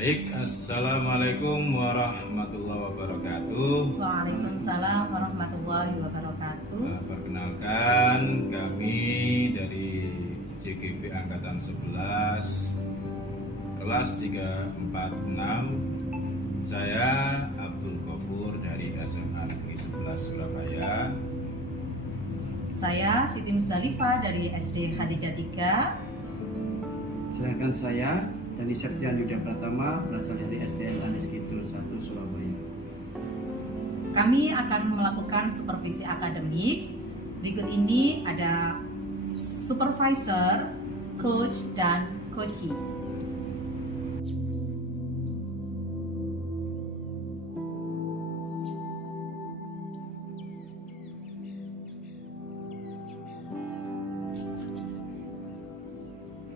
Baik, Assalamualaikum warahmatullahi wabarakatuh. Waalaikumsalam warahmatullahi wabarakatuh. Perkenalkan, kami dari CGP Angkatan 11 kelas 346. Saya Abdul Ghafur dari SMA Negeri 11 Surabaya. Saya Siti Musdalifah dari SD Khadijah 3. Sedangkan saya Dani Septian Yuda Pratama berasal dari SDN Anis Kidul 1 Surabaya. Kami akan melakukan supervisi akademik. Berikut ini ada supervisor, coach, dan coachee.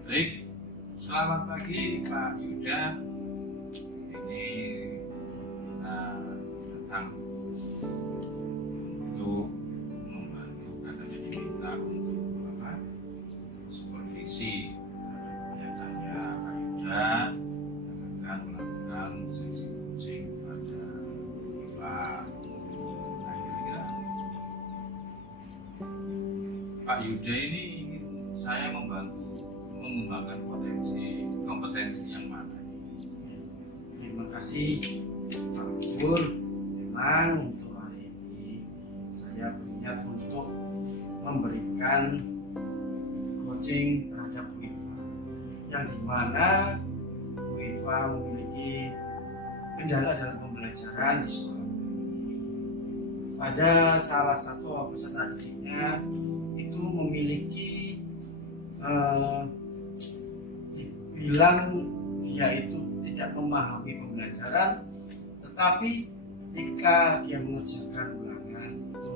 Baik, selamat pagi Pak Yuda. Ini datang untuk membantu, katanya diminta untuk supervisi kegiatannya Pak Yuda akan melakukan sesi coaching pada IFA. Nah, kira-kira Pak Yuda ini ingin saya membantu mengembangkan kompetensi yang mana? Terima kasih Pak Ghafur. Memang untuk hari ini saya berniat untuk memberikan coaching terhadap Bu Iva, yang dimana Bu Iva memiliki kendala dalam pembelajaran di sekolah. Pada salah satu peserta didiknya itu memiliki dibilang dia itu tidak memahami pembelajaran, tetapi ketika dia mengerjakan ulangan itu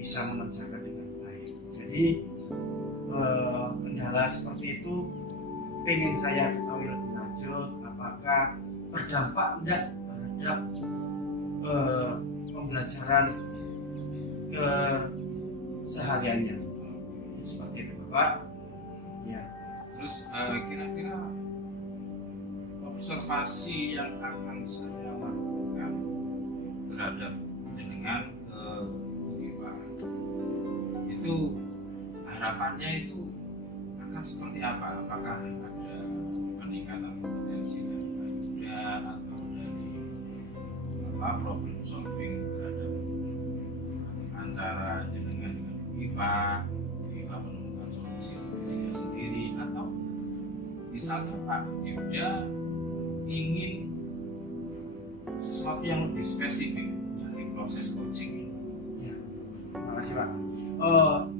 bisa mengerjakan dengan baik. Jadi kendala seperti itu pengen saya ketahui lebih lanjut, apakah berdampak tidak terhadap pembelajaran kesehariannya. Seperti itu Bapak. Ya. Terus kira-kira observasi yang akan saya lakukan terhadap dengan IFA itu harapannya itu akan seperti apa? Apakah ada peningkatan kompetensi dari Pak Yuda atau dari problem solving terhadap antara dengan IFA menemukan solusi dirinya sendiri, atau misalnya Pak Yuda ingin sesuatu yang lebih spesifik dari proses coaching ini. Ya, terima kasih Pak.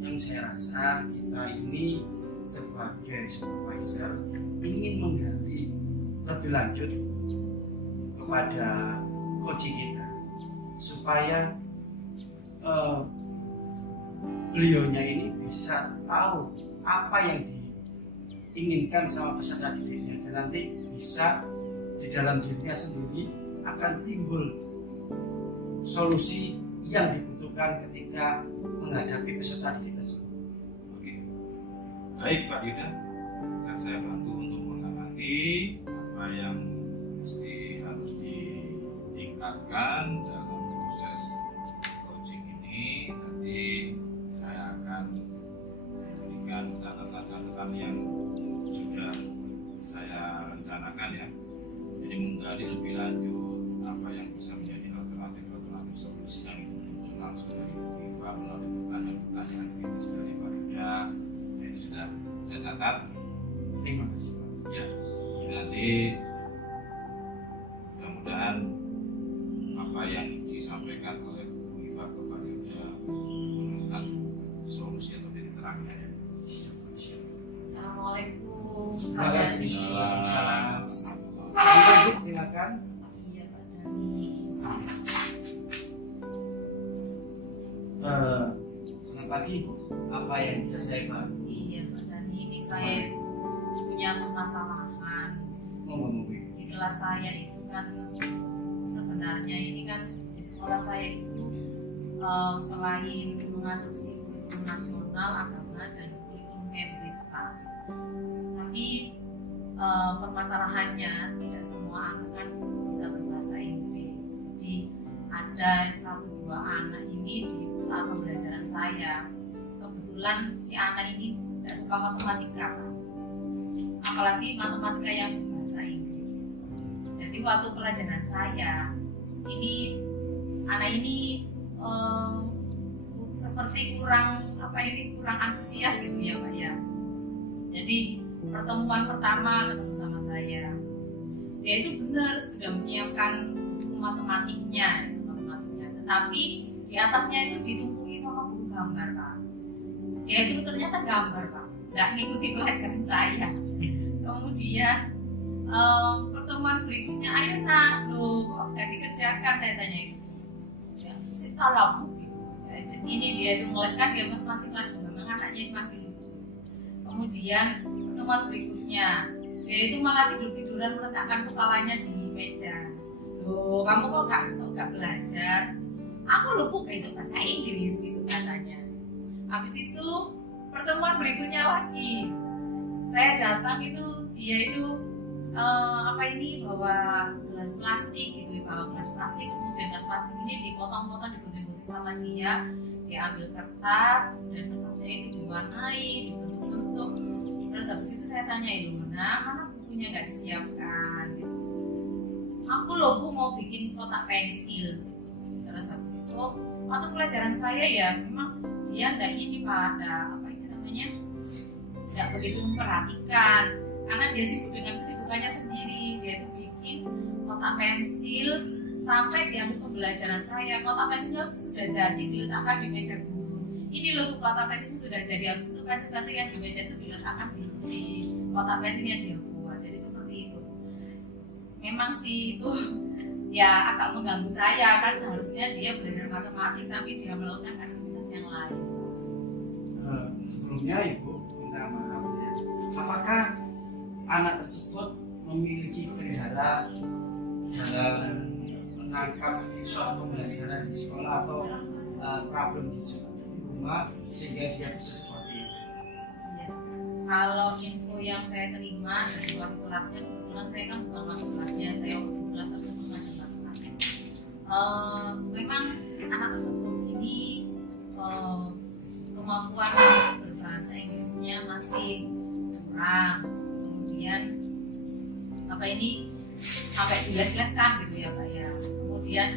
Yang saya rasa kita ini sebagai supervisor ingin menggali lebih lanjut kepada coaching kita supaya beliaunya ini bisa tahu apa yang diinginkan sama peserta didiknya, dan nanti bisa di dalam dirinya sendiri akan timbul solusi yang dibutuhkan ketika menghadapi peserta didik tersebut. Oke, baik Pak Yuda, akan saya bantu untuk mengamati apa yang mesti harus ditingkatkan dalam proses coaching ini. Nanti saya akan memberikan catatan-catatan yang sudah saya rencanakan ya. Jadi menggali lebih lanjut apa yang bisa menjadi alternatif solusi yang muncul langsung dari IFA melalui pertanyaan-pertanyaan kritis dari Pak Yuda. Itu sudah saya catat. Terima kasih Pak. Ya, nanti mudah-mudahan apa yang disampaikan oleh Bu Iva ke Pak Yuda menemukan solusi atau titik terangnya ya. Assalamualaikum. Terima kasih. Salam. Bu, silakan. Iya Pak Dani. Selamat pagi Bu. Apa yang bisa saya bantu? Iya Pak Dani, ini saya punya permasalahan. Ngomong Bu. Di kelas saya itu kan sebenarnya ini kan di sekolah saya itu selain mengadopsi kurikulum nasional agama dan kurikulum Cambridge Pak, tapi permasalahannya tidak semua anak kan bisa berbahasa Inggris. Jadi ada 1-2 anak ini di saat pembelajaran saya, kebetulan si anak ini tidak suka matematika, Pak. Apalagi matematika yang berbahasa Inggris. Jadi waktu pelajaran saya ini anak ini seperti kurang antusias gitu ya Pak ya. Jadi pertemuan pertama ketemu sama saya, dia itu benar sudah menyiapkan buku matematiknya, tetapi di atasnya itu ditumpuki sama buku gambar Pak. Dia itu ternyata gambar Pak, nggak ngikuti pelajaran saya. Kemudian pertemuan berikutnya, ayo nak, loh kok nggak dikerjakan, saya tanya itu. Ya, sih tahu gitu. Ya, ini dia itu ngeleskan, dia masih kelas 2, memang anaknya masih lucu. Kemudian pertemuan berikutnya, dia itu malah tiduran meletakkan kepalanya di meja. Loh, kamu kok nggak belajar? Aku lupa besok bahasa Inggris gitu katanya. Habis itu pertemuan berikutnya lagi, saya datang itu dia itu bawa gelas plastik gitu, kemudian gelas plastik ini dipotong-potong, digunting-gunting sama dia ambil kertas, kemudian kertasnya itu diwarnai, dibentuk-bentuk. Terus habis itu saya tanya ibu, mana bukunya nggak disiapkan gitu. Aku loh Bu mau bikin kotak pensil. Terus habis itu waktu pelajaran saya ya memang dia nggak ini Pak, nggak begitu memperhatikan karena dia sibuk dengan kesibukannya sendiri. Dia tuh bikin kotak pensil sampai di akhir pembelajaran saya kotak pensilnya sudah jadi diletakkan di meja guru. Ini loh kotak pensil sudah jadi, habis itu pensil yang di meja itu diletakkan di kotak pensil yang dia buat. Jadi seperti itu. Memang sih itu ya agak mengganggu saya, kan harusnya dia belajar matematik tapi dia melakukan aktivitas yang lain. Sebelumnya Ibu minta maaf ya. Apakah anak tersebut memiliki kendala dalam menangkap suatu pembelajaran di sekolah atau problem di rumah sehingga dia bisa seperti itu? Iya. Kalau info yang saya terima dari wali kelasnya, kebetulan saya kan bukan wali kelasnya, saya wali kelas tersebut ngajar matematik. Memang anak tersebut ini kemampuan berbahasa Inggrisnya masih kurang. Kemudian sampai diles-leskan gitu ya Pak ya. Kemudian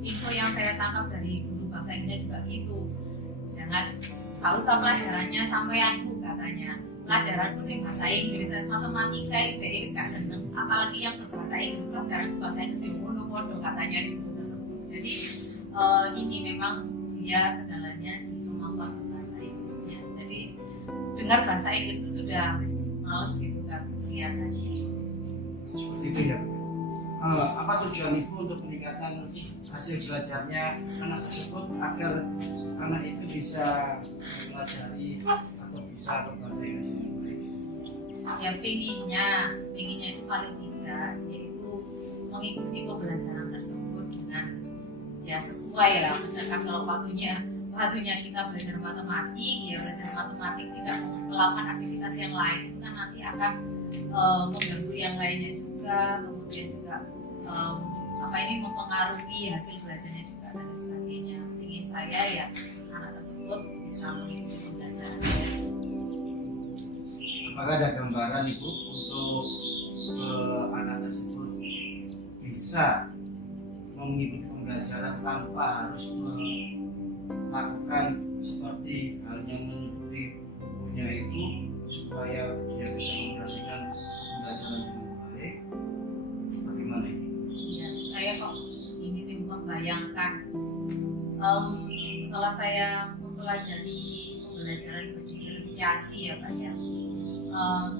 info yang saya tangkap dari guru bahasa Inggrisnya juga gitu, gak usah pelajarannya sampean Bu katanya, pelajaranku sih bahasa Inggris, matematika itu wis gak seneng, apalagi yang berbahasa Inggris, pelajaran bahasa Inggris yang mono-mono katanya gitu tersebut. Jadi ini memang dia kendalanya di kemampuan berbahasa Inggrisnya. Jadi dengar bahasa Inggris itu sudah habis males gitu kan kelihatannya. Seperti itu ya. Apa tujuan Ibu untuk meningkatkan hasil belajarnya anak tersebut agar anak itu bisa mempelajari atau bisa berbahasa Inggris dengan baik? Ya pinginnya itu paling tidak yaitu mengikuti pembelajaran tersebut dengan ya sesuai lah. Misalkan kalau waktunya kita belajar matematik, ya belajar matematik, tidak melakukan aktivitas yang lain itu kan nanti akan mengganggu yang lainnya juga, kemudian juga mempengaruhi hasil belajarnya juga dan sebagainya. Ingin saya ya anak tersebut bisa mengikuti pembelajaran. Apakah ada gambaran Ibu untuk anak tersebut bisa mengikuti pembelajaran tanpa harus melakukan seperti halnya mengikuti bukunya itu supaya dia bisa memperhatikan pembelajaran dengan baik? Bagaimana ini? Ya, saya kok ini sih membayangkan setelah saya mempelajari pembelajaran berdiferensiasi ya Pak ya,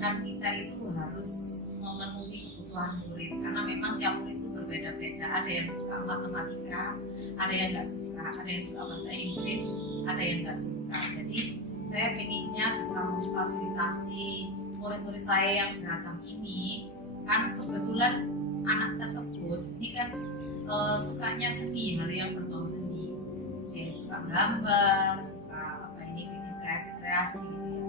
kan kita itu harus memenuhi kebutuhan murid karena memang tiap murid itu berbeda-beda. Ada yang suka matematika, ada yang nggak suka, ada yang suka bahasa Inggris, ada yang nggak suka. Jadi saya pengennya bisa memfasilitasi murid-murid saya yang beragam ini. Kan kebetulan anak tersebut ini kan sukanya seni, hal yang berbau seni. Dia suka gambar, suka bikin kreasi-kreasi gitu ya.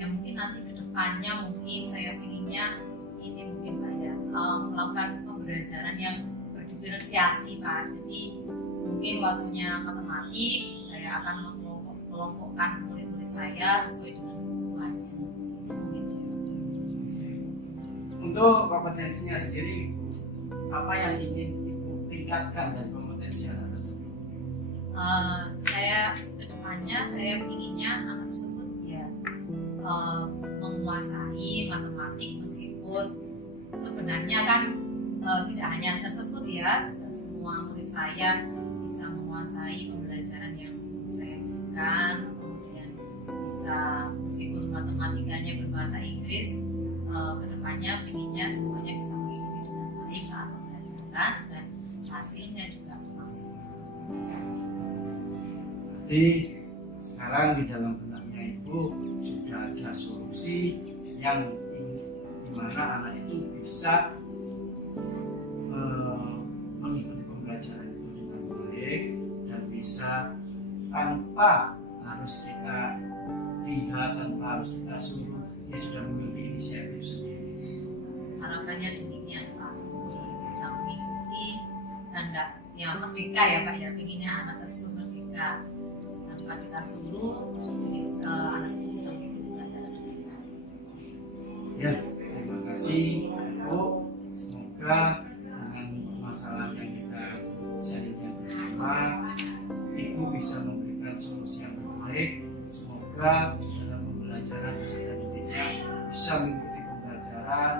Ya mungkin nanti kedepannya mungkin saya pengennya melakukan pembelajaran yang berdiferensiasi Pak. Jadi mungkin waktunya matematik saya akan mengelompokkan murid-murid saya sesuai dengan kebutuhannya. Itu mungkin sih. Untuk kompetensinya sendiri, Ibu, apa yang ingin Ibu tingkatkan dari kompetensi anak tersebut? Saya kedepannya saya inginnya anak tersebut ya menguasai matematik, meskipun sebenarnya kan tidak hanya tersebut ya, semua murid saya bisa menguasai pembelajaran yang saya berikan, kemudian bisa meskipun matematikanya berbahasa Inggris, kedepannya inginnya semuanya bisa mengikuti dengan baik saat pembelajaran dan hasilnya juga maksimal. Berarti sekarang di dalam benaknya Ibu sudah ada solusi yang dimana anak itu bisa mengikuti pembelajaran itu dengan baik dan bisa tanpa harus kita lihat, tanpa harus kita suruh, dia sudah memiliki inisiatif sendiri. Harapannya demikian Pak, bisa mengikuti dan ya merdeka ya Pak ya, pinginnya anak tersebut merdeka tanpa kita suruh, jadi anak tersebut bisa mengikuti pelajaran mereka. Ya, terima kasih Ibu. Semoga dengan masalah yang kita sharingkan bersama, Ibu bisa memberikan solusi yang terbaik. Semoga dalam pembelajaran peserta didiknya bisa mengikuti pembelajaran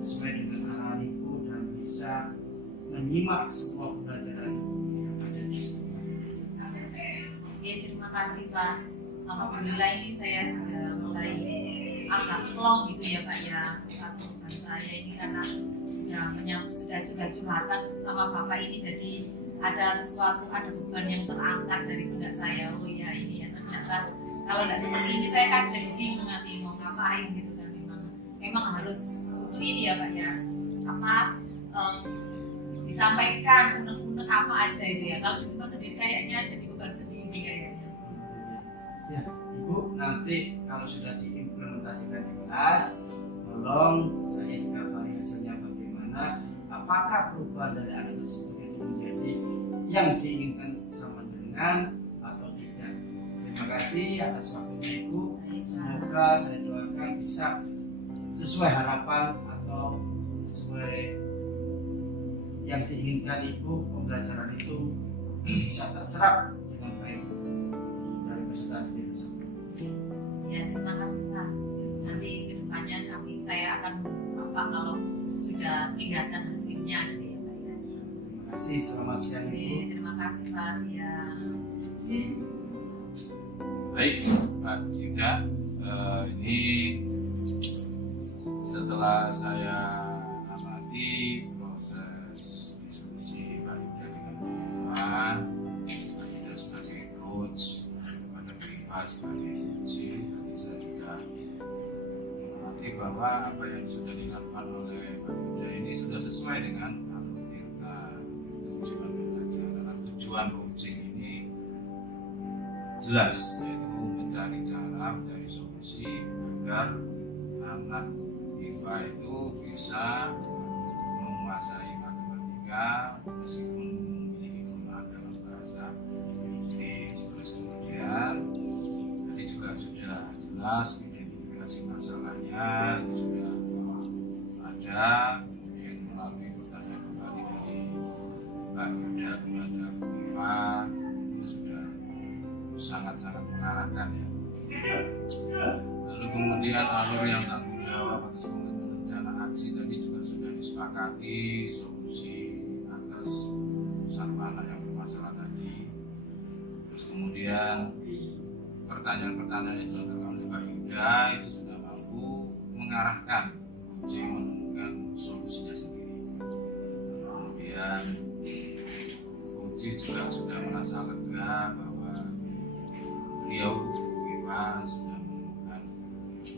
sesuai dengan arahan Ibu dan bisa menyimak semua pembelajaran yang ada di sekolah. Oke, terima kasih Pak. Alhamdulillah ini saya sudah mulai agak plong gitu ya Pak ya. Satu beban saya ini karena sudah curhatan sama Bapak ini, jadi ada sesuatu, ada beban yang terangkat dari benak saya. Oh ya ini ya, ternyata kalau tidak seperti ini saya kan jadi bingung nanti mau ngapain gitu kan. Memang harus butuh ini ya Pak ya, disampaikan unek-unek apa aja itu ya. Kalau disitu sendiri kayaknya jadi beban sendiri kayaknya. Ya, Ibu nanti kalau sudah diimplementasikan di kelas, tolong saya dikabari hasilnya bagaimana, apakah perubahan dari anak tersebut itu menjadi yang diinginkan sama dengan atau tidak. Terima kasih atas waktunya Ibu. Semoga saya doakan bisa sesuai harapan atau sesuai yang diinginkan Ibu, pembelajaran itu bisa terserap dengan baik dari peserta didik tersebut. Ya, terima kasih Pak. Nanti kedepannya saya akan apa kalau sudah kelihatan hasilnya nanti ya Pak ya. Terima kasih, selamat siang Oke, Ibu. terima kasih Pak, siang. Baik Pak Yuda, ini setelah saya amati proses diskusi Pak Yuda dengan Bu Eva, Pak Yuda sebagai coach, kepada Bu Eva sebagai coach, tadi saya sudah mengerti bahwa apa yang sudah dilakukan oleh Pak Yuda ini sudah sesuai dengan alur tirta tujuan pembelajaran. Tujuan coaching ini jelas, yaitu mencari cara, mencari solusi agar anak IPA itu bisa menguasai matematika meskipun memiliki kelemahan dalam bahasa Inggris. Terus kemudian tadi juga sudah jelas identifikasi masalahnya itu sudah ada, kemudian melalui pertanyaan kembali dari Pak Yuda kepada Bu Iva itu sudah sangat-sangat mengarahkan ya. Lalu kemudian alur yang tanggung jawab atas komitmen rencana aksi tadi juga sudah disepakati, solusi atas satu anak yang bermasalah tadi. Terus kemudian pertanyaan-pertanyaan yang dilakukan oleh Pak Yuda itu sudah mampu mengarahkan coaching menemukan solusinya sendiri. Kemudian coaching juga sudah merasa lega bahwa beliau Iwa sudah menemukan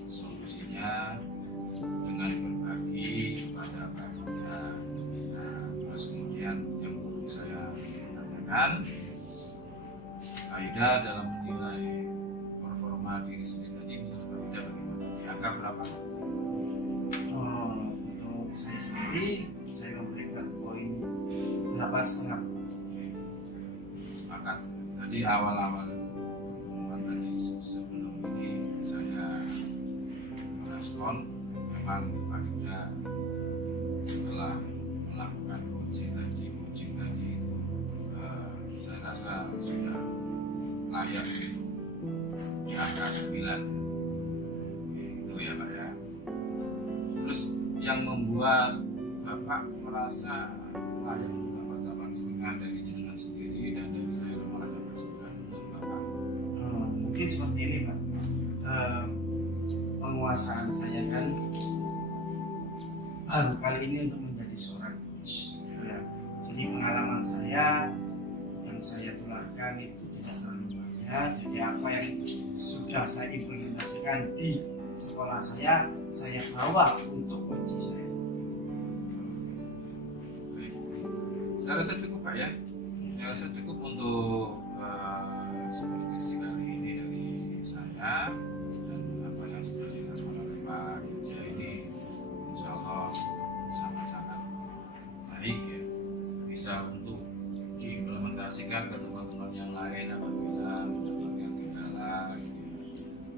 solusinya dengan berbagi kepada Pak Yuda. Nah, terus kemudian yang perlu saya tanyakan, Pak Yuda dalam menilai performa diri sendiri tadi menurut Pak Yuda bagaimana? Di angka berapa? Untuk saya sendiri, saya memberikan poin 8,5. Sepakat. Tadi awal-awal pertemuan tadi sebelum ini saya merespon memang akhirnya setelah melakukan coaching tadi saya rasa sudah layak di angka 9 itu ya Pak ya. Terus yang membuat Bapak merasa layak mendapat 8,5 dari jenengan sendiri dan dari saya malah dapat 9 menurut Bapak? Mungkin seperti ini Pak. Penguasaan saya kan baru kali ini untuk menjadi seorang coach ya. Jadi pengalaman saya yang saya tularkan itu tidak terlalu banyak. Jadi apa yang sudah saya implementasikan di sekolah saya bawa untuk coach saya. Baik. Saya rasa cukup Pak ya. Saya rasa cukup untuk supervisi kali ini dari saya dan apa yang sudah dilakukan oleh Pak Yuja ini insya Allah sangat-sangat baik ya, bisa untuk diimplementasikan ke teman-teman yang lain apabila mendapatkan kendala gitu ya.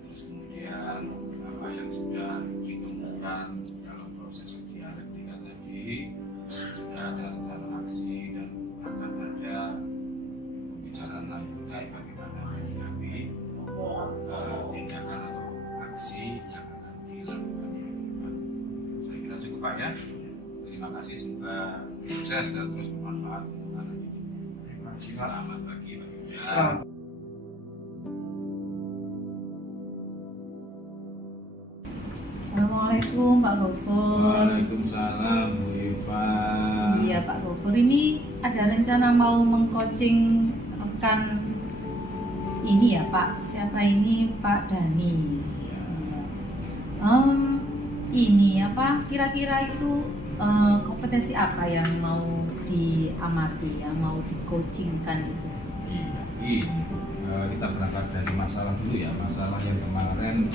Terus kemudian apa yang sudah ditemukan dalam proses dialektika tadi sudah ada rencana aksi dan akan ada pembicaraan lanjutan bagaimana menyikapi tindakan atau aksi yang akan dilakukan. Saya kira cukup Pak ya. Terima kasih, semoga sukses dan terus bermanfaat untuk anak ini. Terima kasih Pak. Selamat pagi Pak Yuja. Selamat. Assalamualaikum Pak Gofur. Waalaikumsalam Bu Eva. Iya Pak Gofur, ini ada rencana mau mengcoaching rekan ini ya Pak. Siapa ini? Pak Dani. Ini apa kira-kira itu kompetensi apa yang mau diamati, yang mau di-coachingkan itu? Kita berangkat dari masalah dulu ya. Masalah yang kemarin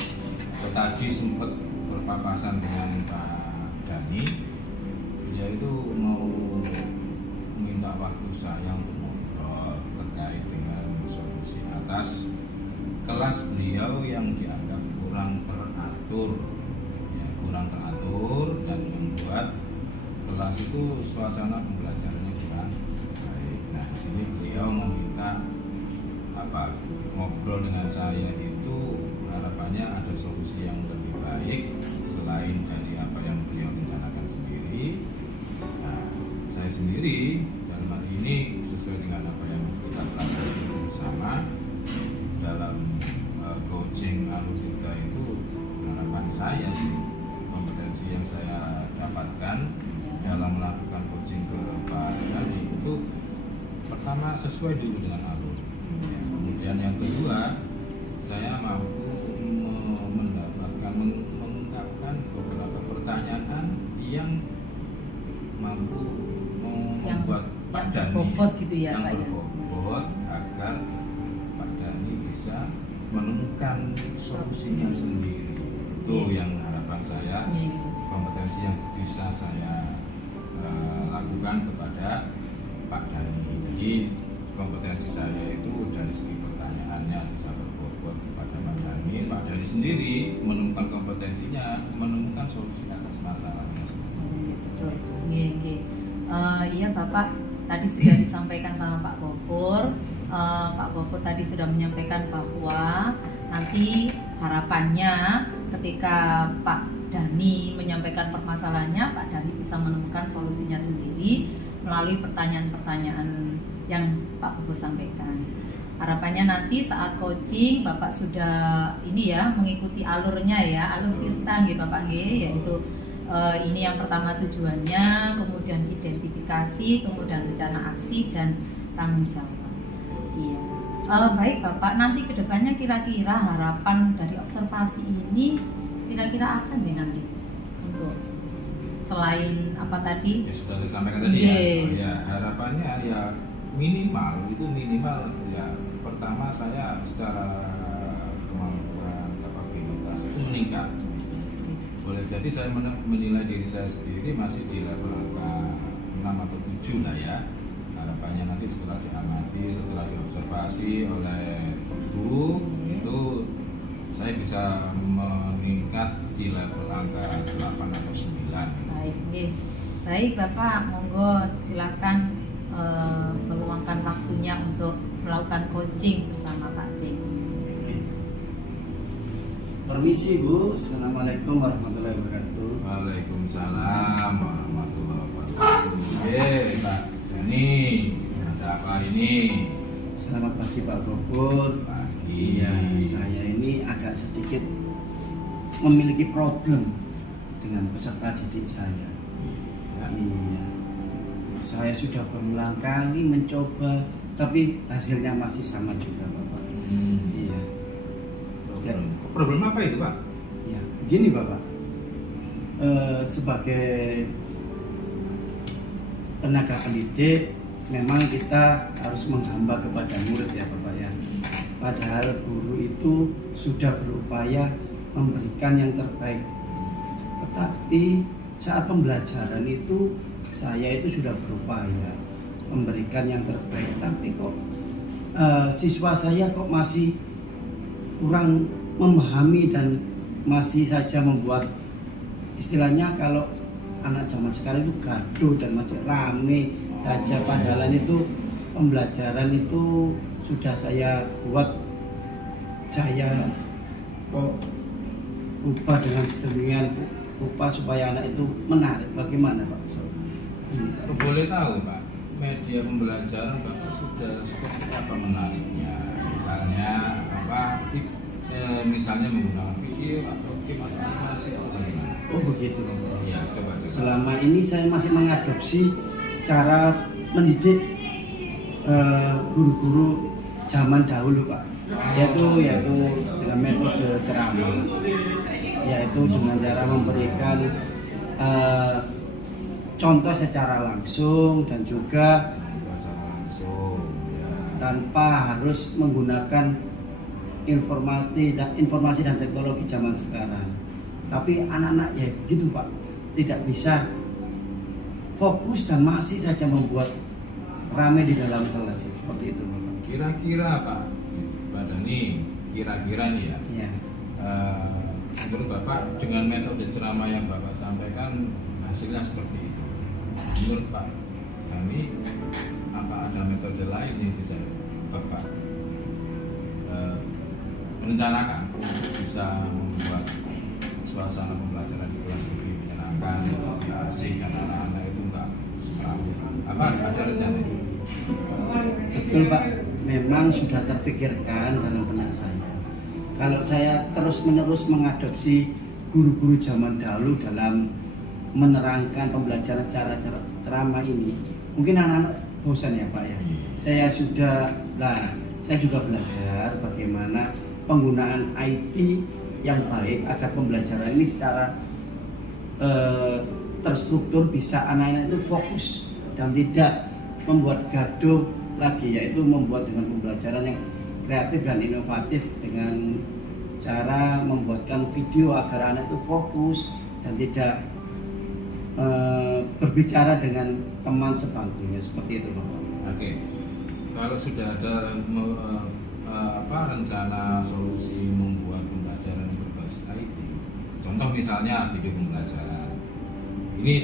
tadi sempat berpapasan dengan Pak Dani. Dia itu mau minta waktu saya untuk ngobrol terkait dengan solusi atas kelas beliau yang dianggap kurang teratur ya, dan membuat kelas itu suasana pembelajarannya kurang baik. Nah, di sini beliau meminta ngobrol dengan saya itu harapannya ada solusi yang lebih baik selain dari apa yang beliau rencanakan sendiri. Nah, saya sendiri dalam hal ini sesuai dengan apa yang kita pelajari bersama dalam coaching alumni itu, harapan saya sih kompetensi yang saya dapatkan dalam melakukan coaching ke Pak Dani itu pertama sesuai dulu dengan alur. Ya, kemudian yang kedua saya mampu mengungkapkan beberapa pertanyaan yang mampu membuat Pak Dani berbobot gitu ya yang Pak ya. berbobot agar Pak Dani bisa menemukan solusinya sendiri. Itu yang harapan saya, kompetensi yang bisa saya lakukan kepada Pak Dani. Jadi kompetensi saya itu dari segi pertanyaannya bisa berbobot kepada Pak Dani. Pak Dani sendiri menemukan kompetensinya, menemukan solusi atas masalahnya sendiri. Betul. Iya Bapak, tadi sudah disampaikan sama Pak Gofur. Pak Gofur tadi sudah menyampaikan bahwa nanti harapannya ketika Pak Dani menyampaikan permasalahannya, Pak Dani bisa menemukan solusinya sendiri melalui pertanyaan-pertanyaan yang Pak Gofur sampaikan. Harapannya nanti saat coaching Bapak sudah ini ya mengikuti alurnya ya, alur kita nggih Bapak nggih, yaitu ini yang pertama tujuannya, kemudian identifikasi, kemudian rencana aksi dan tanggung jawab. Iya. Baik Bapak, nanti kedepannya kira-kira harapan dari observasi ini kira-kira apa nih nanti untuk selain apa tadi? Ya sudah disampaikan tadi ya harapannya ya minimal ya pertama saya secara kemampuan kapabilitas itu meningkat boleh jadi saya menilai diri saya sendiri masih di level angka 6 atau 7 lah ya. Harapannya nanti setelah diamati, setelah diobservasi oleh guru itu saya bisa meningkat di level angka 8 atau 9. Baik, nggih. Baik Bapak, monggo silakan meluangkan waktunya untuk melakukan coaching bersama Pak D. Permisi Bu, Assalamualaikum warahmatullahi wabarakatuh. Waalaikumsalam warahmatullahi wabarakatuh. Pak Dani, ada apa ini? Selamat pagi Pak Gopur. Pagi. Iya, saya ini agak sedikit memiliki problem dengan peserta didik saya. Ya. Iya, saya sudah berulang kali mencoba, tapi hasilnya masih sama juga Bapak. Iya, Problem apa itu Pak? iya. Begini Bapak, sebagai tenaga pendidik, memang kita harus menghamba kepada murid ya Bapak ya. Padahal guru itu sudah berupaya memberikan yang terbaik. Tetapi saat pembelajaran itu saya itu sudah berupaya memberikan yang terbaik. Tapi kok siswa saya kok masih kurang memahami dan masih saja membuat, istilahnya kalau anak zaman sekarang itu gaduh dan masih rame saja. Padahal itu pembelajaran itu sudah saya buat, saya kok ubah dengan sedemikian rupa supaya anak itu menarik. Bagaimana Pak? Boleh tahu Pak, media pembelajaran Bapak sudah seperti apa menariknya? Misalnya apa? Misalnya menggunakan video atau game atau animasi atau bagaimana? Oh begitu Bapak. Ya, coba. Selama ini saya masih mengadopsi cara mendidik guru-guru zaman dahulu Pak, yaitu dengan metode ceramah, yaitu dengan cara memberikan contoh secara langsung dan juga Langsung ya. tanpa harus menggunakan informasi dan teknologi zaman sekarang. Tapi anak-anak ya begitu Pak, tidak bisa fokus dan masih saja membuat ramai di dalam kelas seperti itu Bapak. Kira-kira Pak Dani, kira-kira nih ya, Ya. menurut Bapak dengan metode ceramah yang Bapak sampaikan hasilnya seperti itu. Menurut Pak Dani, apa ada metode lain yang bisa Bapak merencanakan untuk bisa membuat suasana pembelajaran di kelas lebih menyenangkan, lebih asik, dan anak-anak itu enggak seperti apa ada rencana itu? Betul Pak, memang sudah terfikirkan dalam benak saya. Kalau saya terus-menerus mengadopsi guru-guru zaman dahulu dalam menerangkan pembelajaran secara ceramah ini, mungkin anak-anak bosan ya Pak ya. Saya juga belajar bagaimana penggunaan IT yang baik agar pembelajaran ini secara terstruktur bisa anak-anak itu fokus dan tidak membuat gaduh lagi, yaitu membuat dengan pembelajaran yang kreatif dan inovatif dengan cara membuatkan video agar anak itu fokus dan tidak berbicara dengan teman sebangkunya, seperti itu Bapak. Oke, kalau sudah ada rencana solusi membuat pembelajaran yang berbasis IT, contoh misalnya video pembelajaran, ini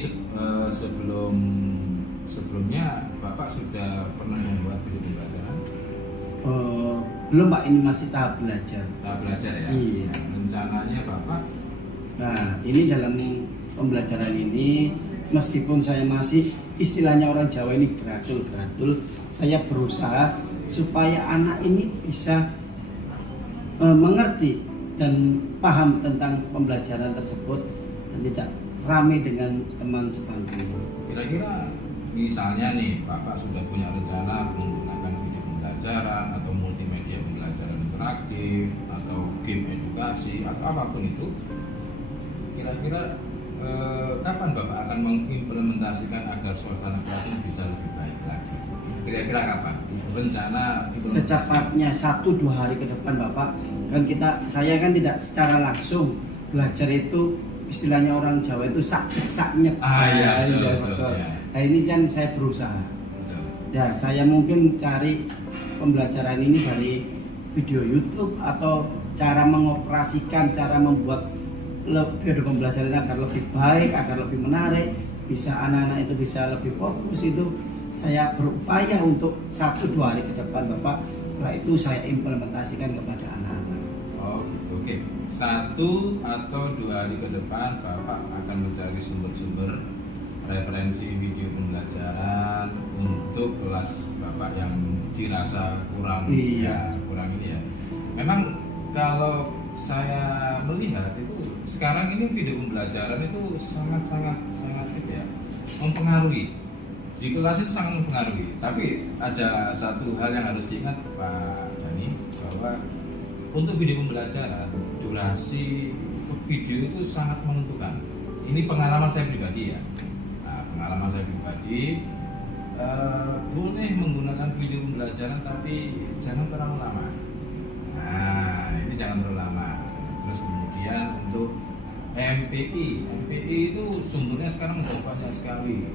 sebelumnya Bapak sudah pernah membuat video pembelajaran? Belum Pak, ini masih tahap belajar. Tahap belajar ya? Iya. Rencananya Bapak? Nah, ini dalam pembelajaran ini, meskipun saya masih istilahnya orang Jawa ini gradul, saya berusaha supaya anak ini bisa mengerti dan paham tentang pembelajaran tersebut dan tidak ramai dengan teman sebangkunya. Kira-kira misalnya nih Bapak sudah punya rencana menggunakan video pembelajaran atau multimedia pembelajaran interaktif atau game edukasi atau apapun itu, kira-kira kapan Bapak akan mengimplementasikan agar suasana kelas ini bisa lebih baik lagi? Kira-kira kapan? Rencana Secepatnya 1-2 hari ke depan Bapak. Kan saya kan tidak secara langsung belajar itu istilahnya orang Jawa itu saknyet. Iya, Iya, betul. Ya. Nah ini kan saya berusaha. Betul. Ya saya mungkin cari pembelajaran ini dari video YouTube atau cara mengoperasikan, cara membuat video pembelajaran agar lebih baik, agar lebih menarik, bisa anak-anak itu bisa lebih fokus. Itu saya berupaya untuk 1-2 hari ke depan Bapak. Setelah itu saya implementasikan kepada anak-anak. Oh gitu, oke. 1 atau 2 hari ke depan Bapak akan mencari sumber-sumber referensi video pembelajaran untuk kelas Bapak yang dirasa kurang kurang ini ya. Memang kalau saya melihat itu sekarang ini video pembelajaran itu sangat itu ya, mempengaruhi. Di kelas itu sangat mempengaruhi. Tapi ada satu hal yang harus diingat Pak Dani, bahwa untuk video pembelajaran durasi video itu sangat menentukan. Ini pengalaman saya pribadi ya. Pengalaman saya pribadi, boleh menggunakan video pembelajaran tapi jangan terlalu lama. Nah ini jangan terlalu lama. Terus kemudian untuk MPI itu sumbernya sekarang sudah banyak sekali.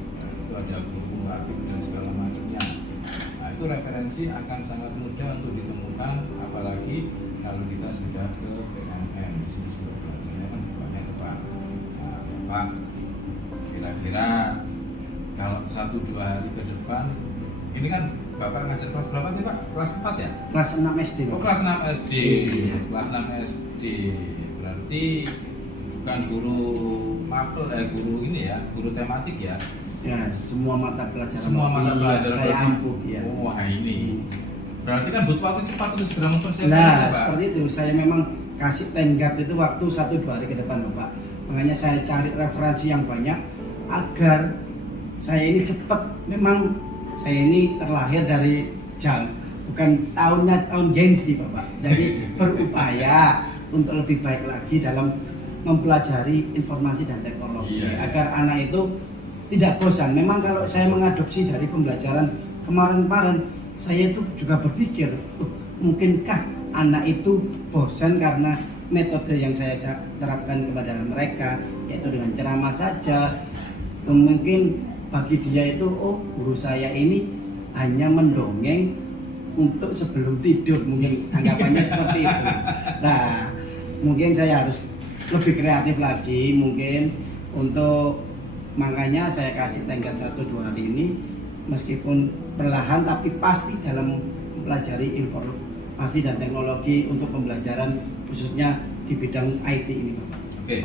Itu ada buku grafik dan segala macamnya. Nah itu referensi akan sangat mudah untuk ditemukan, apalagi kalau kita sudah ke PNN. Di sini sudah belajarnya kan banyak Pak. Nah, Bapak kira-kira kalau 1-2 hari ke depan, ini kan Bapak ngajar kelas berapa nih Pak? Kelas 4 ya? Kelas 6 SD. Oh kelas 6 SD. Iya. Kelas 6 SD. Berarti bukan guru mapel guru ini ya, guru tematik ya. Ya, semua mata pelajaran. Semua mata pelajaran saya berarti. ampuh ya. Wah ini. Berarti kan butuh waktu cepat untuk segera mempersiapkan Nah, ya, Pak. seperti itu. Saya memang kasih tenggat itu waktu 1-2 hari ke depan, Bapak. Makanya saya cari referensi yang banyak agar saya ini cepat. Memang saya ini terlahir dari bukan tahun gengsi, Bapak. Jadi berupaya untuk lebih baik lagi dalam mempelajari informasi dan teknologi agar anak itu tidak bosan. Memang kalau saya mengadopsi dari pembelajaran kemarin-kemarin, saya itu juga berpikir, mungkinkah anak itu bosan karena metode yang saya terapkan kepada mereka, yaitu dengan ceramah saja. Mungkin bagi dia itu, guru saya ini hanya mendongeng untuk sebelum tidur, mungkin anggapannya seperti itu. Nah, mungkin saya harus lebih kreatif lagi, mungkin untuk makanya saya kasih tenggat 1-2 hari ini, meskipun perlahan tapi pasti dalam mempelajari informasi dan teknologi untuk pembelajaran khususnya di bidang IT ini, Bapak. Oke,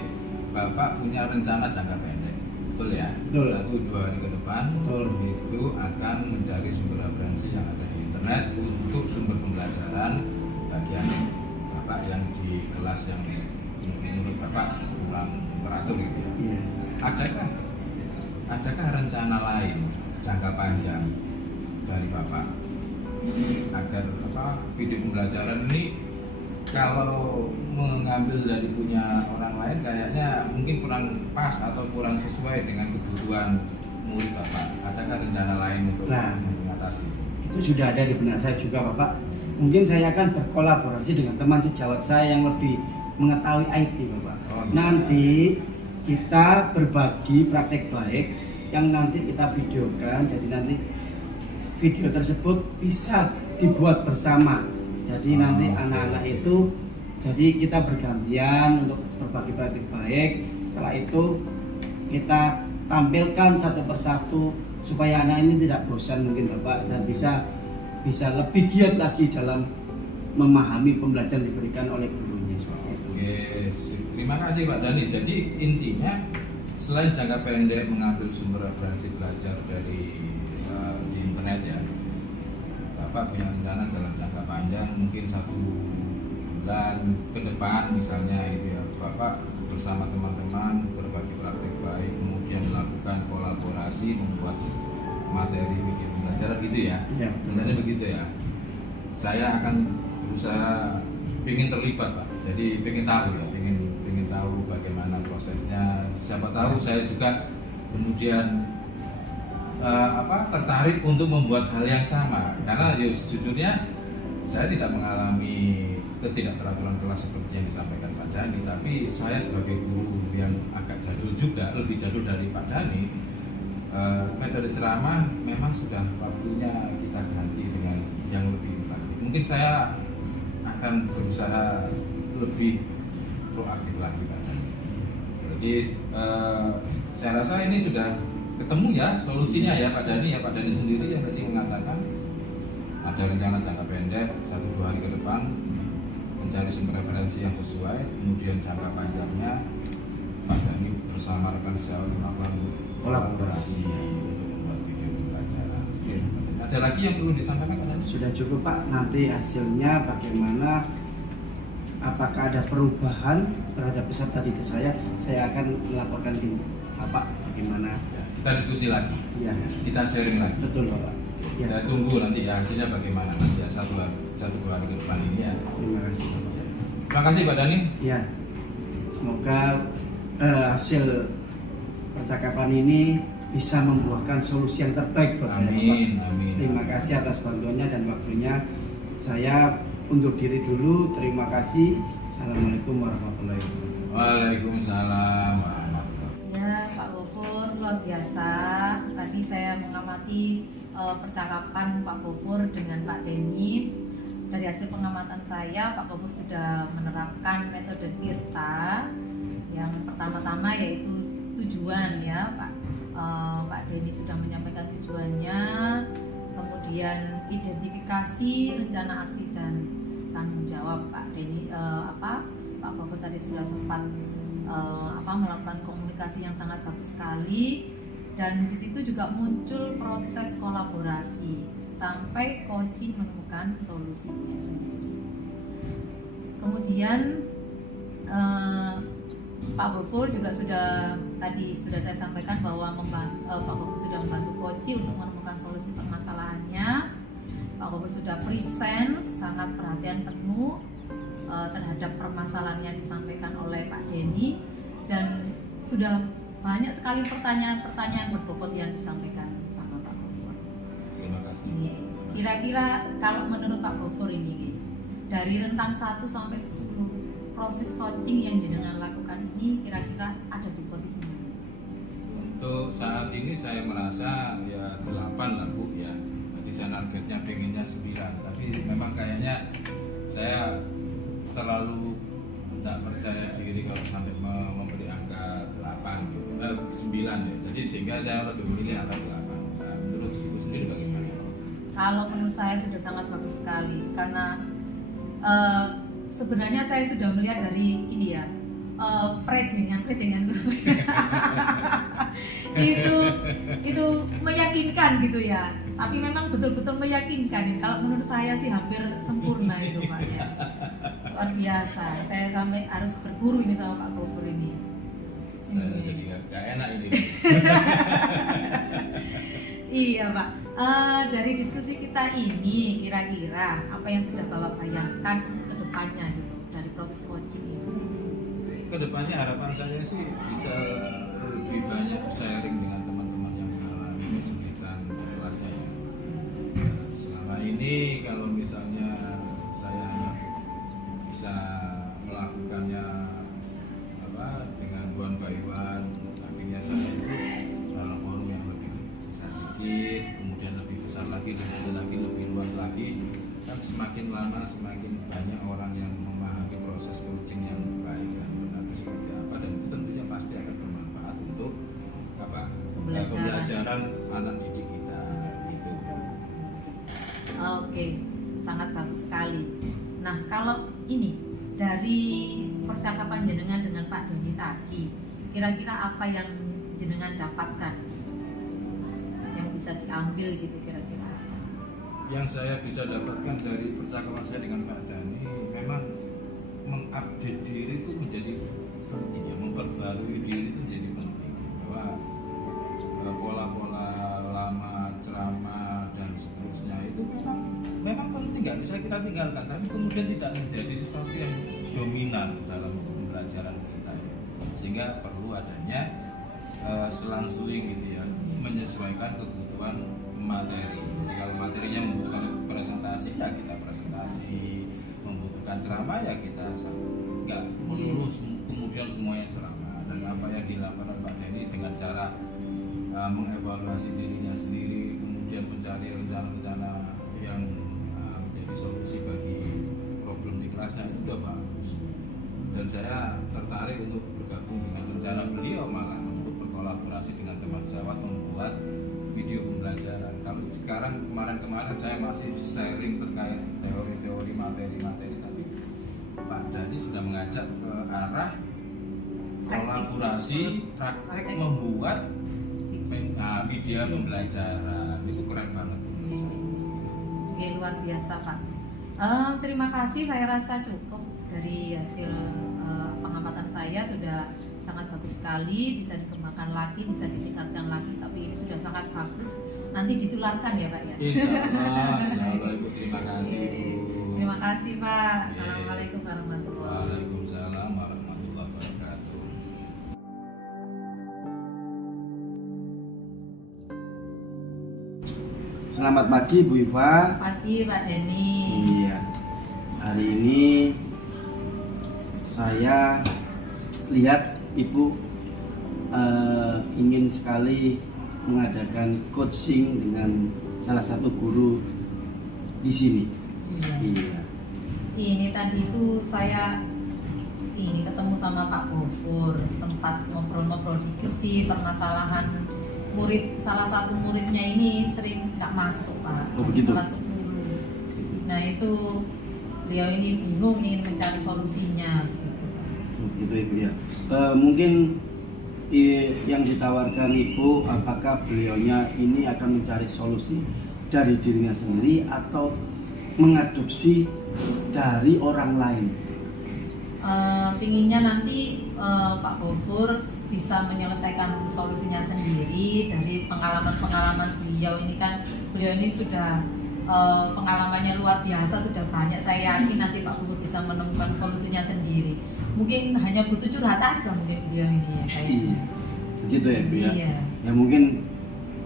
Bapak punya rencana jangka pendek, betul ya? Betul. 1-2 hari ke depan, Betul. itu akan mencari sumber referensi yang ada di internet untuk sumber pembelajaran bagian Bapak yang di kelas yang menurut Bapak kurang teratur gitu ya. Iya. Adakah rencana lain jangka panjang dari Bapak agar video pembelajaran ini kalau mengambil dari punya orang lain kayaknya mungkin kurang pas atau kurang sesuai dengan kebutuhan murid Bapak? Adakah rencana lain untuk mengatasi itu? Sudah ada di benak saya juga, Bapak. Mungkin saya akan berkolaborasi dengan teman sejawat saya yang lebih mengetahui IT, Bapak. Nanti kita berbagi praktek baik yang nanti kita videokan, jadi nanti video tersebut bisa dibuat bersama. Jadi nanti anak-anak itu, jadi kita bergantian untuk berbagi praktek baik. Setelah itu kita tampilkan satu persatu supaya anak ini tidak bosan mungkin, Bapak, dan bisa lebih giat lagi dalam memahami pembelajaran diberikan oleh gurunya seperti itu. Yes. Terima kasih Pak Dani. Jadi intinya selain jangka pendek mengambil sumber referensi belajar dari di internet ya, Bapak punya rencana jalan jangka panjang mungkin 1 bulan ke depan misalnya itu ya, Bapak bersama teman-teman berbagi praktek baik, kemudian melakukan kolaborasi membuat materi video pembelajaran gitu ya. Iya. Sebenarnya begitu ya. Saya akan berusaha ingin terlibat Pak. Jadi ingin tahu ya, ingin tahu bagaimana prosesnya. Siapa tahu saya juga kemudian tertarik untuk membuat hal yang sama. Karena ya, sejujurnya saya tidak mengalami ketidakteraturan kelas seperti yang disampaikan Pak Dhani, tapi saya sebagai guru yang agak jadul juga, lebih jadul dari Pak Dhani, metode ceramah memang sudah waktunya kita ganti dengan yang lebih interaktif. Mungkin saya akan berusaha lebih proaktif lagi Pak Dhani. Jadi saya rasa ini sudah ketemu ya solusinya ya Pak Dhani, ya Pak Dhani sendiri yang tadi mengatakan ada rencana jangka pendek 1-2 hari ke depan mencari sumber referensi yang sesuai, kemudian jangka panjangnya Pak Dhani bersama rekan sejawat melakukan kolaborasi untuk membuat video pembelajaran. Ada lagi yang perlu disampaikan Pak Dhani? Sudah cukup Pak, nanti hasilnya bagaimana, apakah ada perubahan terhadap peserta didik saya akan melaporkan tim Bapak bagaimana. Kita diskusi lagi, Ya, kita sharing lagi. betul Bapak. Ya, Saya tunggu nanti ya hasilnya bagaimana nanti ya 1-2 hari ke depan ini ya. terima kasih Bapak. Terima kasih Pak Dhani. Ya, semoga hasil percakapan ini bisa membuahkan solusi yang terbaik buat saya Bapak. Amin, amin. Terima kasih atas bantuannya dan waktunya. Saya undur diri dulu. Terima kasih. Assalamualaikum warahmatullahi wabarakatuh. Waalaikumsalam warahmatullahi. Ya, Pak Gofur luar biasa. Tadi saya mengamati percakapan Pak Gofur dengan Pak Denny. Dari hasil pengamatan saya, Pak Gofur sudah menerapkan metode Tirta. Yang pertama-tama yaitu tujuan ya, Pak Denny sudah menyampaikan tujuannya. Kemudian identifikasi, rencana aksi dan tanggung jawab Pak Denny. Pak Gofur tadi sudah sempat melakukan komunikasi yang sangat bagus sekali, dan di situ juga muncul proses kolaborasi sampai coaching menemukan solusinya sendiri. Kemudian Pak Gofur juga sudah saya sampaikan bahwa Pak Gofur sudah membantu coaching untuk menemukan solusi permasalahannya. Pak Gofur sudah present sangat perhatian penuh terhadap permasalahan yang disampaikan oleh Pak Denny, dan sudah banyak sekali pertanyaan-pertanyaan berbobot yang disampaikan sama Pak Gofur. Terima kasih. Kira-kira kalau menurut Pak Gofur ini dari rentang 1 sampai 10 proses coaching yang jenengan lakukan ini kira-kira ada di posisi mana? Untuk saat ini saya merasa ya 8 lah Bu ya. Tadi saya targetnya pengennya 9, tapi memang kayaknya saya terlalu tidak percaya diri kalau sampai memberi angka 8 gitu. 9 ya. Jadi sehingga saya lebih memilih angka 8. Nah, menurut Ibu sendiri bagaimana? Kalau menurut saya sudah sangat bagus sekali, karena sebenarnya saya sudah melihat dari ini ya, prejengan itu meyakinkan gitu ya. Tapi memang betul-betul meyakinkan. Kalau menurut saya sih hampir sempurna itu Pak ya. Luar biasa. Saya sampai harus berguru ini sama Pak Gofur ini. Saya jadi gak enak ini. Iya Pak. Dari diskusi kita ini kira-kira apa yang sudah Bapak bayangkan ke depannya gitu dari proses coaching ini? Kedepannya harapan saya sih bisa lebih banyak sharing dengan teman-teman yang mengalami kesulitan di kelasnya. Selama ini kalau misalnya saya hanya bisa melakukannya dengan one by one, artinya saya itu dalam forum yang lebih sedikit, kemudian lebih besar lagi, lebih luas lagi, kan semakin lama semakin banyak orang yang memahami proses coaching yang baik dan benar seperti apa, dan itu tentunya pasti akan bermanfaat untuk pembelajaran anak didik kita itu. Oke, sangat bagus sekali. Nah, kalau ini dari percakapan jenengan dengan Pak Denny tadi, kira-kira apa yang jenengan dapatkan yang bisa diambil gitu kira-kira? Yang saya bisa dapatkan dari percakapan saya dengan Pak Dhani, memang mengupdate diri itu menjadi penting ya, memperbarui diri itu menjadi penting, bahwa pola-pola lama ceramah dan seterusnya itu memang penting, nggak bisa kita tinggalkan, tapi kemudian tidak menjadi sesuatu yang dominan dalam pembelajaran kita ya. Sehingga perlu adanya selang-seling gitu ya, menyesuaikan kebutuhan materi. Kalau materinya membutuhkan presentasi ya kita presentasi, membutuhkan bukan ceramah ya kita nggak melulu kemudian semuanya ceramah. Dan apa yang dilakukan oleh Pak Denny dengan cara mengevaluasi dirinya sendiri, kemudian mencari rencana-rencana yang menjadi solusi bagi problem di kelasnya, itu sudah bagus. Dan saya tertarik untuk bergabung dengan rencana beliau malah untuk berkolaborasi dengan teman sejawat membuat video pembelajaran. Kalau sekarang kemarin saya masih sharing terkait teori-teori materi-materi, tapi Pak Dhani sudah mengajak ke arah kolaborasi praktek membuat media pembelajaran. Itu keren banget menurut saya. Oke, luar biasa Pak. Terima kasih, saya rasa cukup dari hasil pengamatan saya sudah sangat bagus sekali, bisa dikembangkan lagi, bisa ditingkatkan lagi, tapi ini sudah sangat bagus. Nanti ditularkan ya Pak ya. Insya Allah Ibu, terima kasih Ibu. Terima kasih Pak. Assalamualaikum warahmatullahi wabarakatuh. Waalaikumsalam warahmatullahi wabarakatuh. Selamat pagi Bu Iva. Pagi Pak Denny. Iya. Hari ini saya lihat Ibu ingin sekali mengadakan coaching dengan salah satu guru di sini. Iya. Ini tadi itu saya ketemu sama Pak Gofur, sempat ngobrol-ngobrol dikit sih permasalahan salah satu muridnya ini sering nggak masuk Pak. Oh, begitu? Masuk dulu. Nah itu beliau ini bingung ingin mencari solusinya. Begitu Ibu ya. Mungkin yang ditawarkan Ibu, apakah beliaunya ini akan mencari solusi dari dirinya sendiri atau mengadopsi dari orang lain? Pinginnya nanti Pak Gofur bisa menyelesaikan solusinya sendiri dari pengalaman-pengalaman beliau ini kan. Beliau ini sudah pengalamannya luar biasa, sudah banyak. Saya yakin nanti Pak Gofur bisa menemukan solusinya sendiri. Mungkin hanya butuh curhat aja mungkin beliau ini ya kayaknya. Begitu ya Bu ya. Iya. Ya mungkin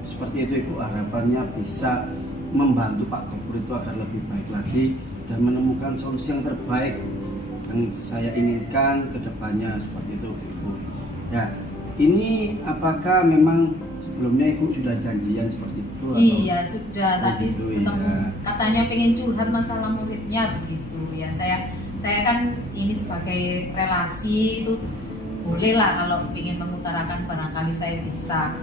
seperti itu Ibu, harapannya bisa membantu Pak Gofur itu agar lebih baik lagi dan menemukan solusi yang terbaik yang saya inginkan ke depannya, seperti itu Ibu. Ya, ini apakah memang sebelumnya Ibu sudah janjian seperti itu? Atau? Iya sudah, tadi gitu, ketemu ya. Katanya pengen curhat masalah muridnya begitu ya. Saya kan ini sebagai relasi itu bolehlah kalau ingin mengutarakan, barangkali saya bisa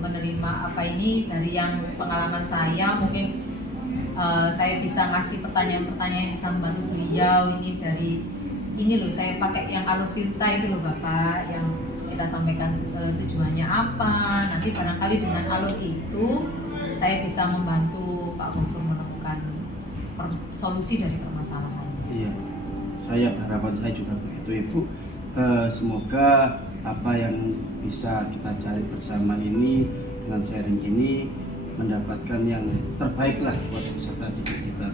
menerima apa ini dari yang pengalaman saya. Mungkin saya bisa ngasih pertanyaan-pertanyaan yang bisa membantu beliau ini dari ini loh, saya pakai yang alur kita itu loh Bapak, yang kita sampaikan tujuannya apa. Nanti barangkali dengan alur itu saya bisa membantu Pak Gofur menemukan solusi dari permasalahan. Iya, harapan saya juga begitu Ibu. Semoga apa yang bisa kita cari bersama ini dengan sharing ini mendapatkan yang terbaik lah buat peserta didik kita.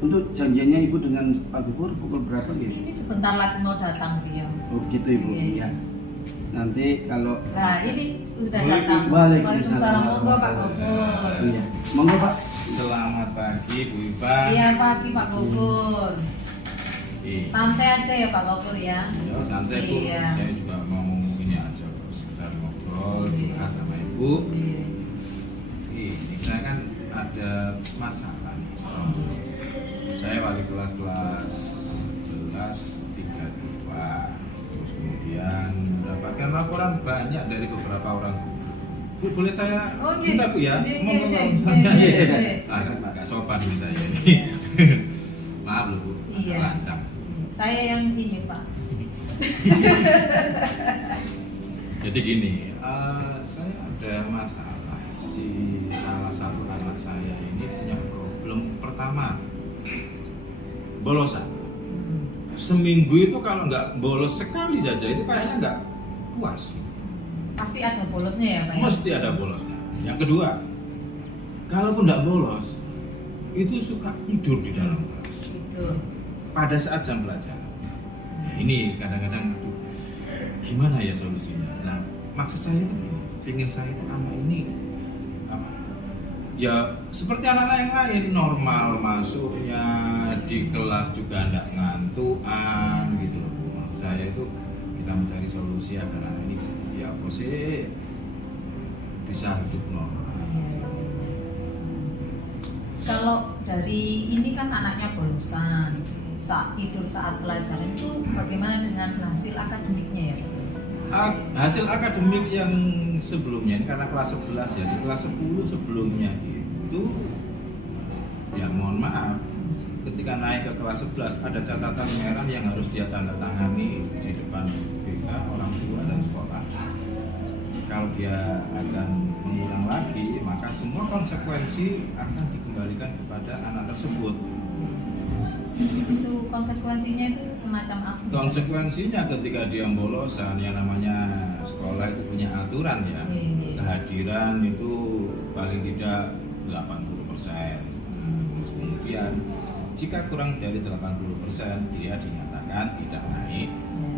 Untuk janjiannya Ibu dengan Pak Gofur pukul berapa gitu? Ini sebentar lagi mau datang beliau. Oh gitu Ibu, Iya. ya. Nanti kalau Nah ini sudah datang. Waalaikumsalam. Monggo Pak Gofur. iya, monggo Pak. Selamat pagi Bu Iva. Iya pagi Pak Gofur. Santai aja ya Pak Gofur ya. Ya santai Bu. Iya. Saya juga mau ini aja sekedar ngobrol curhat sama Ibu. Iya. Ini saya kan ada masalah nih. Saya wali kelas 11 32. Terus kemudian mendapatkan laporan banyak dari beberapa orang guru. Bu, boleh saya minta Bu ya? Agak sopan nih saya ini. Maaf loh Bu, agak Iya. lancang. Saya yang ini Pak. Jadi gini, saya ada masalah. Salah satu anak saya ini punya problem. Pertama, bolosan. Seminggu itu kalau nggak bolos sekali saja itu kayaknya nggak puas. Pasti ada bolosnya ya Pak ya? Mesti ada bolosnya. Yang kedua, kalaupun nggak bolos, itu suka tidur di dalam kelas Tidur. pada saat jam pelajaran. Nah, ini kadang-kadang aduh, gimana ya solusinya? Nah, maksud saya itu gini, ingin saya itu anak ini apa, Ya seperti anak-anak yang lain, normal masuknya, di kelas juga tidak ngantuan gitu loh. Maksud saya itu kita mencari solusi agar anak ini ya apa sih bisa hidup normal. Kalau dari ini kan anaknya bosan saat tidur, saat pelajaran, itu bagaimana dengan hasil akademiknya ya? Hasil akademik yang sebelumnya karena kelas 11 ya, di kelas 10 sebelumnya itu ya mohon maaf, ketika naik ke kelas 11 ada catatan merah yang harus dia tanda tangani di depan BK, orang tua dan sekolah. Kalau dia akan mengulang lagi, maka semua konsekuensi akan dikembalikan kepada anak tersebut. Itu konsekuensinya itu semacam apa? Konsekuensinya ketika dia bolosan, yang namanya sekolah itu punya aturan ya, kehadiran itu paling tidak 80%. Terus kemudian jika kurang dari 80% dia dinyatakan tidak naik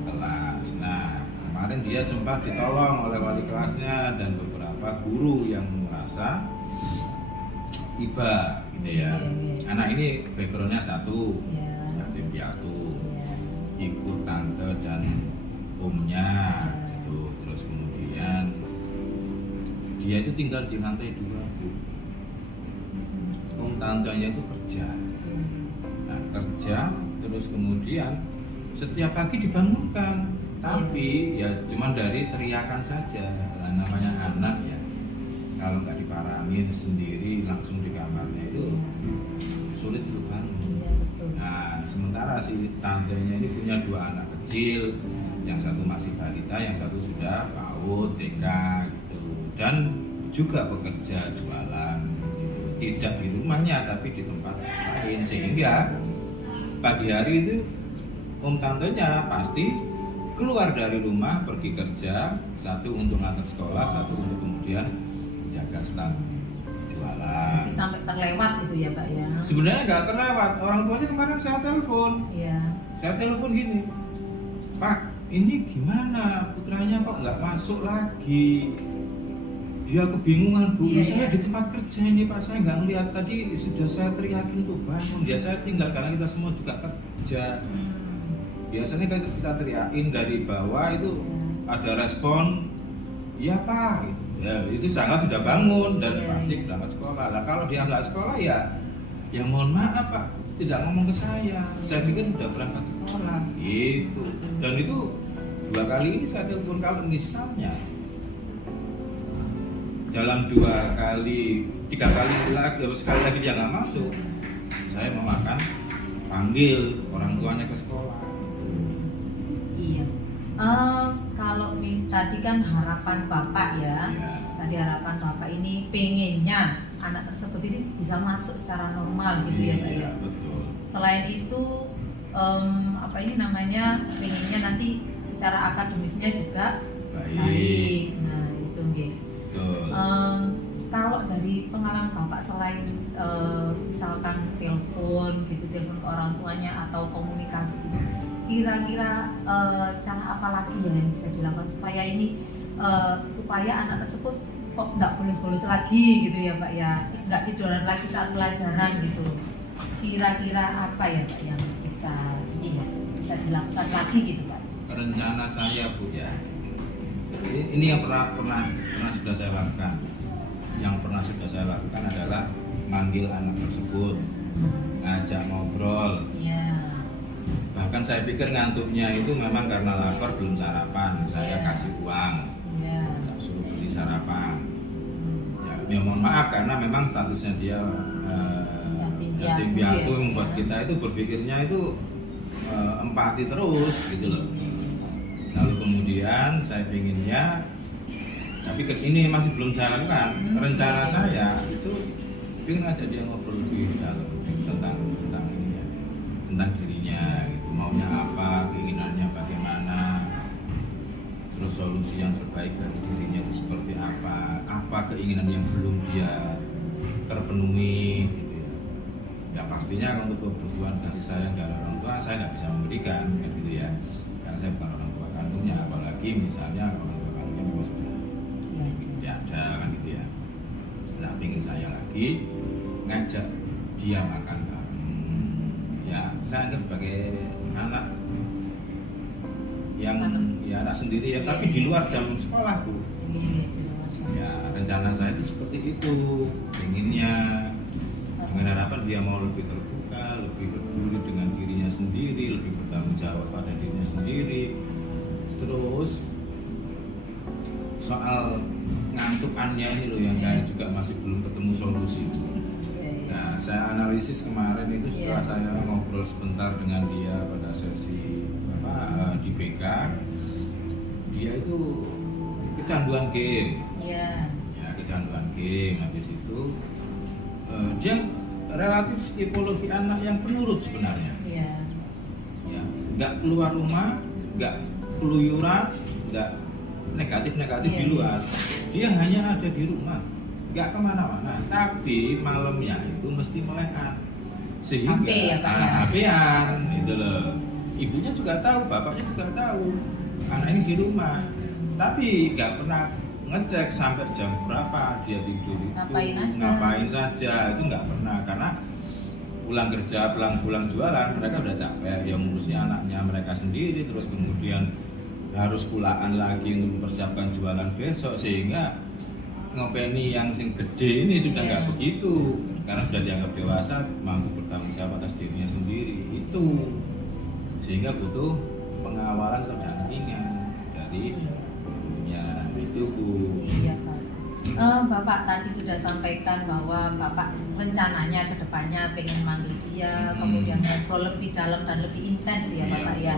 kelas. Nah, kemarin dia sempat ditolong oleh wali kelasnya dan beberapa guru yang merasa tiba gitu ya. Anak ini backgroundnya satu, yatim piatu, ikut tante dan omnya gitu. Terus kemudian dia itu tinggal di lantai 2 Bu. Om tantenya itu kerja. Nah, kerja terus kemudian setiap pagi dibangunkan, tapi ya cuma dari teriakan saja. Nah, namanya anak ya, kalau nggak diparangin sendiri langsung di kamarnya itu sulit untuk bangun. Nah, sementara si tantenya ini punya 2 anak kecil, yang satu masih balita, yang satu sudah PAUD, TK gitu, dan juga bekerja jualan gitu. Tidak di rumahnya tapi di tempat lain, sehingga pagi hari itu om tantenya pasti keluar dari rumah pergi kerja, satu untuk ngantar sekolah, satu untuk kemudian jaga stand jualan. Jadi sampai terlewat gitu ya Pak ya? Sebenarnya nggak terlewat, orang tuanya kemarin saya telepon. Iya. Saya telepon gini, Pak, ini gimana? Putranya kok nggak masuk lagi? Dia kebingungan, Bu. Iya, Saya iya. di tempat kerja ini, Pak. Saya nggak ngeliat tadi, sudah saya teriakin untuk bangun. Dia saya tinggal karena kita semua juga kerja. Biasanya kan kita teriakin dari bawah itu ada respon, iya Pak. Gitu. Ya, itu sangat sudah bangun dan Iya, pasti iya. berangkat sekolah. Nah, kalau dia nggak sekolah ya mohon maaf Pak, tidak ngomong ke saya. Saya pikir sudah berangkat sekolah, gitu. Dan itu 2 kali ini saya telepon, kalau misalnya dalam 2 kali, 3 kali lagi, sekali lagi dia nggak masuk, saya mau akan panggil orang tuanya ke sekolah. Iya. Kalau nih tadi kan harapan Bapak ya, Ya. tadi harapan Bapak ini pengennya anak tersebut ini bisa masuk secara normal gitu ya Pak ya. Iya, betul. Selain itu apa ini namanya, pengennya nanti secara akademisnya juga Baik. baik. Nah itu guys. Betul. Kalau dari pengalaman Bapak, selain misalkan telepon gitu, telepon ke orang tuanya atau komunikasi gitu, kira-kira cara apa lagi ya yang bisa dilakukan supaya ini supaya anak tersebut kok nggak bolos-bolos lagi gitu ya Pak ya, nggak tiduran lagi saat pelajaran gitu. Kira-kira apa ya Pak yang bisa bisa dilakukan lagi gitu Pak? Rencana saya Bu ya, ini yang pernah sudah saya lakukan. Yang pernah sudah saya lakukan adalah manggil anak tersebut, ngajak ngobrol. Iya. Bahkan saya pikir ngantuknya itu memang karena lapar belum sarapan. Saya Iya. kasih uang, Iya. tak suruh beli sarapan. Ya mohon maaf karena memang statusnya dia yatim piatu, ya. membuat kita itu berpikirnya itu empati terus gitu loh. Lalu kemudian saya pinginnya, tapi ini masih belum saya lakukan. Rencana saya itu ingin aja dia ngobrol lebih dalam tentang ini ya, tentang dirinya gitu, maunya apa, keinginannya bagaimana, terus solusi yang terbaik dari dirinya itu seperti apa keinginan yang belum dia terpenuhi gitu ya. Ya pastinya untuk kebutuhan kasih sayang dari orang tua saya nggak bisa memberikan gitu ya, karena saya bukan orang tua kandungnya, apalagi misalnya orang tua kandungnya memang sudah tidak ada kan gitu ya. dampingin saya lagi, ngajak dia makan bareng. Ya saya anggap sebagai anak yang ya anak sendiri ya, tapi di luar jam sekolah Bu. Ya rencana saya itu seperti itu, inginnya dengan harapan dia mau lebih terbuka, lebih peduli dengan dirinya sendiri, lebih bertanggung jawab pada dirinya sendiri. Terus soal ngantukannya ini loh yang saya juga masih belum ketemu solusi. Nah, saya analisis kemarin itu setelah saya ngobrol sebentar dengan dia pada sesi di BK, dia itu kecanduan game. Ya, kecanduan game. Habis itu dia relatif tipologi anak yang penurut sebenarnya. Ya, nggak keluar rumah, nggak keluyuran, nggak negatif di luar. Dia hanya ada di rumah, nggak kemana-mana. Tapi malamnya itu mesti melekat, sehingga HP-an itu loh. Ibunya juga tahu, bapaknya juga tahu anak ini di rumah, tapi nggak pernah ngecek sampai jam berapa dia tidur itu, ngapain saja itu nggak pernah, karena pulang kerja, pulang jualan mereka udah capek, ya ngurusi anaknya mereka sendiri, terus kemudian harus pulaan lagi untuk mempersiapkan jualan besok, sehingga ngopeni yang sing gede ini sudah nggak begitu, karena sudah dianggap dewasa, mampu bertanggung jawab atas dirinya sendiri itu, sehingga butuh pengawalan atau dampingan dari ya itu Bu. Iya Pak. Bapak tadi sudah sampaikan bahwa Bapak rencananya ke depannya pengen manggil dia, kemudian ngobrol lebih dalam dan lebih intens ya Bapak ya.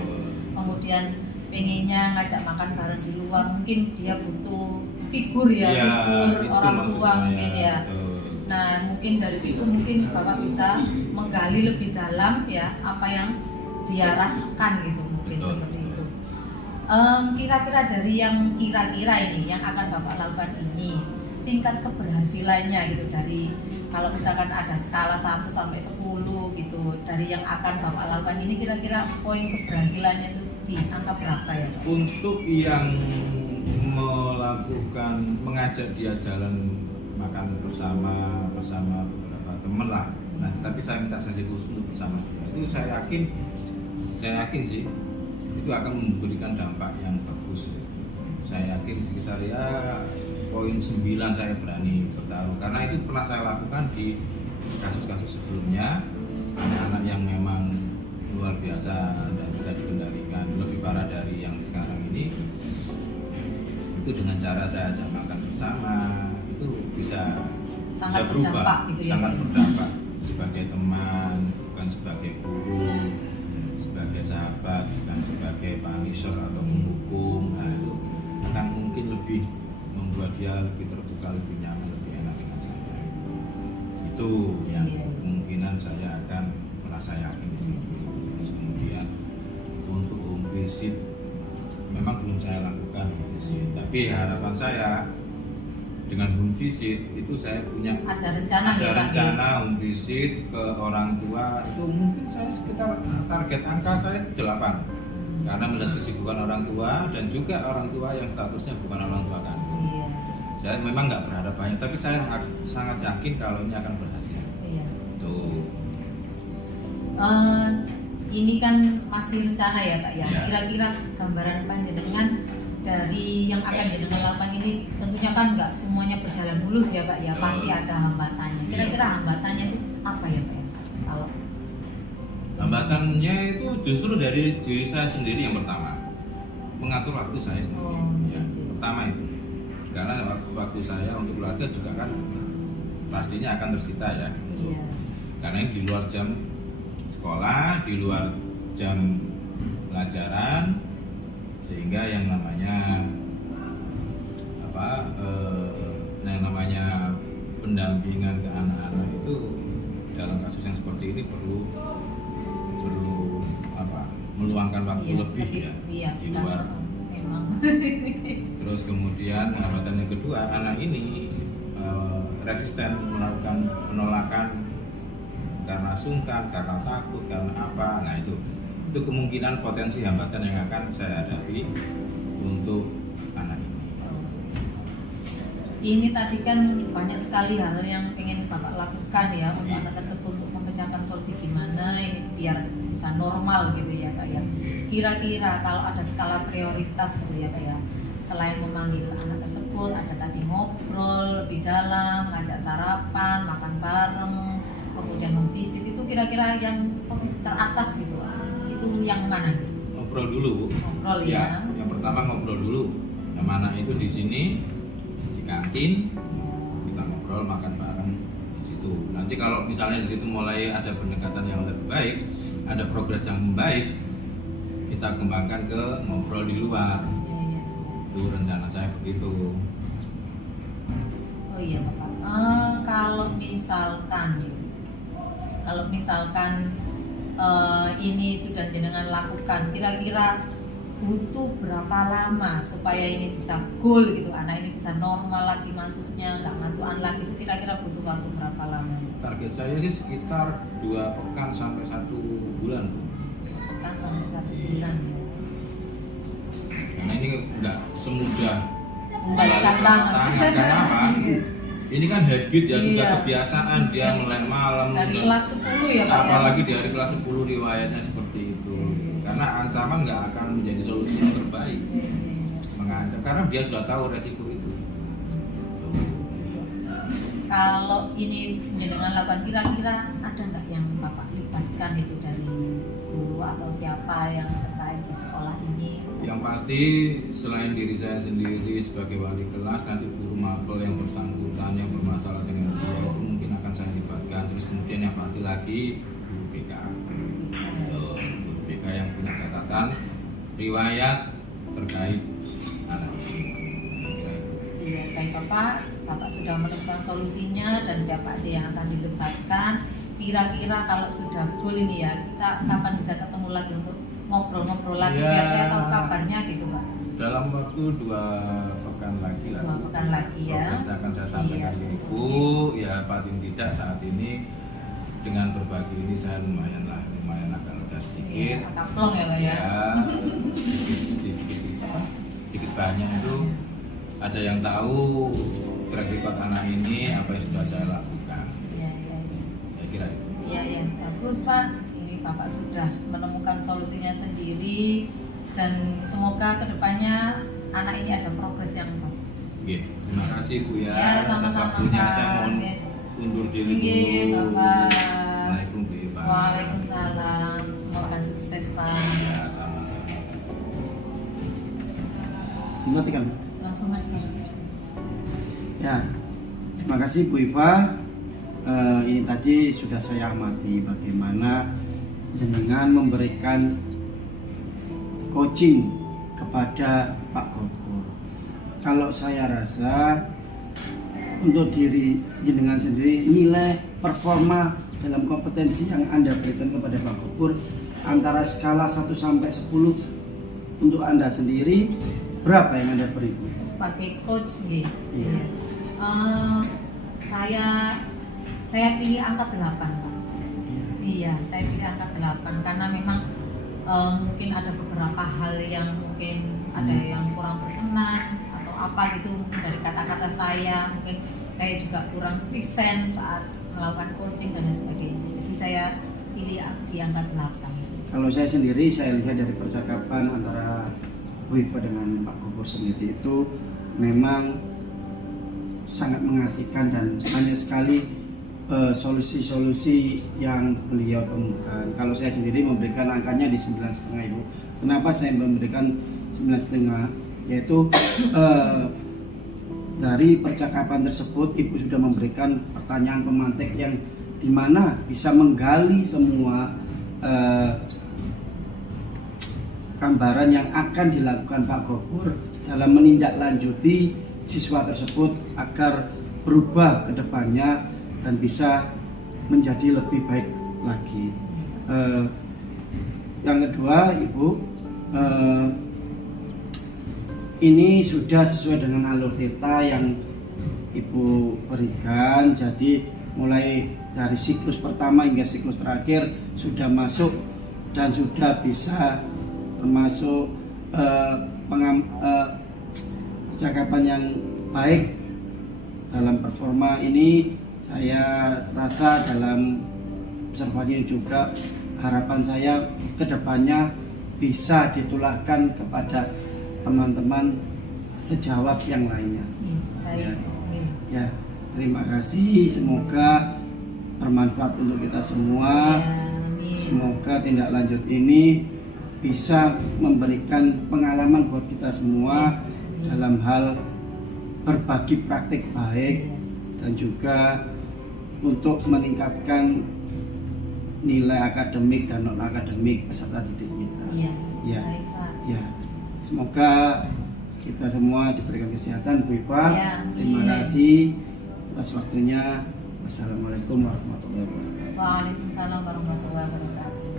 Kemudian pengennya ngajak makan bareng di luar, mungkin dia butuh figur figur orang tua mungkin ya. Nah mungkin dari situ mungkin Bapak bisa menggali lebih dalam ya apa yang dia rasakan gitu mungkin seperti itu. Kira-kira dari yang kira-kira ini yang akan Bapak lakukan ini, tingkat keberhasilannya gitu, dari kalau misalkan ada skala 1 sampai 10 gitu, dari yang akan Bapak lakukan ini kira-kira poin keberhasilannya itu di angka berapa ya Pak? Untuk yang mengajak dia jalan makan bersama beberapa teman lah, nah tapi saya minta sesi khusus untuk bersama dia, itu saya yakin sih itu akan memberikan dampak yang bagus. Saya yakin sekitar ya poin 9 saya berani bertaruh, karena itu pernah saya lakukan di kasus-kasus sebelumnya, anak-anak yang memang luar biasa dan bisa dikendalikan, lebih parah dari yang sekarang ini, itu dengan cara saya ajak makan bersama itu bisa berubah, gitu sangat berdampak sebagai teman, bukan sebagai guru, sebagai sahabat, bukan sebagai punisher atau menghukum. Nah itu akan mungkin lebih membuat dia lebih terbuka, lebih nyaman, lebih enak dengan saya. Itu yang kemungkinan saya akan merasa yakin di sini. Terus kemudian untuk home visit memang belum saya lakukan home visit, tapi harapan saya dengan home visit itu saya punya ada rencana home visit ke orang tua itu mungkin saya sekitar target angka saya 8, karena melihat kesibukan orang tua dan juga orang tua yang statusnya bukan orang tua kandung. Saya memang nggak berharap banyak, tapi saya sangat yakin kalau ini akan berhasil. Tuh. Ini kan masih rencana ya Pak ya. Kira-kira gambaran panjenengan dari yang akan jenengan lakukan ini, tentunya kan nggak semuanya berjalan mulus ya Pak ya, pasti ada hambatannya. Kira-kira hambatannya itu apa ya Pak ya? Kalau hambatannya itu justru dari diri saya sendiri yang pertama, mengatur waktu saya sendiri. Pertama itu, karena waktu saya untuk keluarga juga kan pastinya akan tersita ya. Karena ini di luar jam sekolah, di luar jam pelajaran, sehingga yang namanya pendampingan ke anak-anak itu dalam kasus yang seperti ini perlu meluangkan waktu lebih ya di luar. Terus kemudian hambatan yang kedua, anak ini resisten melakukan penolakan karena sungkan, karena takut, karena apa. Nah itu kemungkinan potensi hambatan yang akan saya hadapi untuk anak ini. ini tadi kan banyak sekali hal yang pengen Bapak lakukan ya untuk anak tersebut, untuk memecahkan solusi gimana ini biar bisa normal gitu ya Pak ya. Kira-kira kalau ada skala prioritas gitu ya Pak ya, selain memanggil anak tersebut, ada tadi ngobrol lebih dalam, ngajak sarapan, makan bareng, kemudian memvisit, itu kira-kira yang posisi teratas gitu, itu yang mana? Ngobrol dulu, Bu. Ngobrol ya. Yang pertama ngobrol dulu. Yang mana itu di sini di kantin kita ngobrol makan bareng di situ. Nanti kalau misalnya di situ mulai ada pendekatan yang lebih baik, ada progres yang baik, kita kembangkan ke ngobrol di luar. Itu rencana saya begitu. Oh iya Bapak. Kalau misalkan ini sudah jenengan lakukan, kira-kira butuh berapa lama supaya ini bisa goal gitu, anak ini bisa normal lagi, maksudnya nggak ngantuan lagi, itu kira-kira butuh waktu berapa lama? Target saya sih sekitar 2 pekan sampai 1 bulan. 2 pekan sampai 1 bulan. Karena ini nggak semudah Membalikkan tangan. Karena apa? Ini kan habit ya, sudah Iya. kebiasaan dia melek malam. Dari dan kelas 10 ya Pak ya? apalagi di hari kelas 10 riwayatnya seperti itu. Karena ancaman nggak akan menjadi solusi yang terbaik. Mengancam karena dia sudah tahu resiko itu. Kalau ini jenengan lakukan, kira-kira ada nggak yang Bapak libatkan itu dari guru atau siapa yang terkait di sekolah ini? Yang pasti selain diri saya sendiri sebagai wali kelas, nanti guru mapel yang bersangkutan yang bermasalah dengan dia itu mungkin akan saya libatkan. Terus kemudian yang pasti lagi guru BK. Guru BK yang punya catatan riwayat terkait anak ini. Kira itu. Iya, baik Bapak sudah menemukan solusinya dan siapa aja yang akan dilibatkan. Kira-kira kalau sudah goal ini ya, kita kapan bisa ketemu lagi untuk ngobrol-ngobrol lagi Ya. biar saya tahu kabarnya gitu Pak. Dalam waktu 2 pekan lagi lah. 2 pekan lagi ya. Progresnya akan saya sampaikan Iya. ke Ibu. Ya paling tidak saat ini dengan berbagi ini saya lumayan agak lega sedikit. Iya, agak plong ya Pak ya. Sedikit banyak itu ada yang tahu track record anak ini apa yang sudah saya lakukan. Iya, iya, iya. Saya kira itu. Iya, iya, bagus Pak. Ini Bapak sudah menemukan solusinya sendiri dan semoga kedepannya anak ini ada progres yang bagus. Oke, terima kasih Bu ya, Ya, atas sama-sama, waktunya. Pak. Saya mohon Oke. undur diri Iya, dulu. Bapak. Assalamualaikum Bu Eva. Waalaikumsalam. Semoga sukses Pak. Ya, sama-sama. Dimatikan. Langsung aja. Ya, terima kasih Bu Iva. Ini tadi sudah saya amati bagaimana jenengan memberikan coaching kepada Pak Gopur. Kalau saya rasa untuk diri jenengan sendiri, nilai performa dalam kompetensi yang Anda berikan kepada Pak Gopur antara skala 1 sampai 10 untuk Anda sendiri, berapa yang Anda beri, Bu? Sebagai coach gitu. Iya. Saya pilih angka 8 Pak. Iya, saya pilih angka 8 karena memang mungkin ada beberapa hal yang mungkin ada yang kurang berkenan atau apa gitu, mungkin dari kata-kata saya, mungkin saya juga kurang present saat melakukan coaching dan lain sebagainya. Jadi saya pilih di angka 8. Kalau saya sendiri, saya lihat dari percakapan antara Bu Iva dengan Pak Gopur sendiri itu memang sangat mengasihkan dan banyak sekali solusi-solusi yang beliau temukan. Kalau saya sendiri memberikan angkanya di 9,5 Ibu. Kenapa saya memberikan 9,5? Yaitu dari percakapan tersebut Ibu sudah memberikan pertanyaan pemantik yang dimana bisa menggali semua gambaran yang akan dilakukan Pak Gopur dalam menindaklanjuti siswa tersebut agar berubah ke depannya dan bisa menjadi lebih baik lagi. Yang kedua, Ibu, ini sudah sesuai dengan alur tirta yang Ibu berikan. Jadi mulai dari siklus pertama hingga siklus terakhir sudah masuk dan sudah bisa termasuk percakapan yang baik dalam performa ini saya rasa dalam observasi ini juga harapan saya kedepannya bisa ditularkan kepada teman-teman sejawat yang lainnya. Baik. Oke. Ya, terima kasih. Semoga bermanfaat untuk kita semua. Ya, amin. Semoga tindak lanjut ini bisa memberikan pengalaman buat kita semua dalam hal berbagi praktik baik dan juga untuk meningkatkan nilai akademik dan non akademik peserta didik kita. Iya. Ya, Baik, Pak. ya. Semoga kita semua diberikan kesehatan, Bu Ipa. Ya, Terima amin. kasih atas waktunya. Wassalamualaikum warahmatullahi wabarakatuh. Waalaikumsalam warahmatullahi wabarakatuh.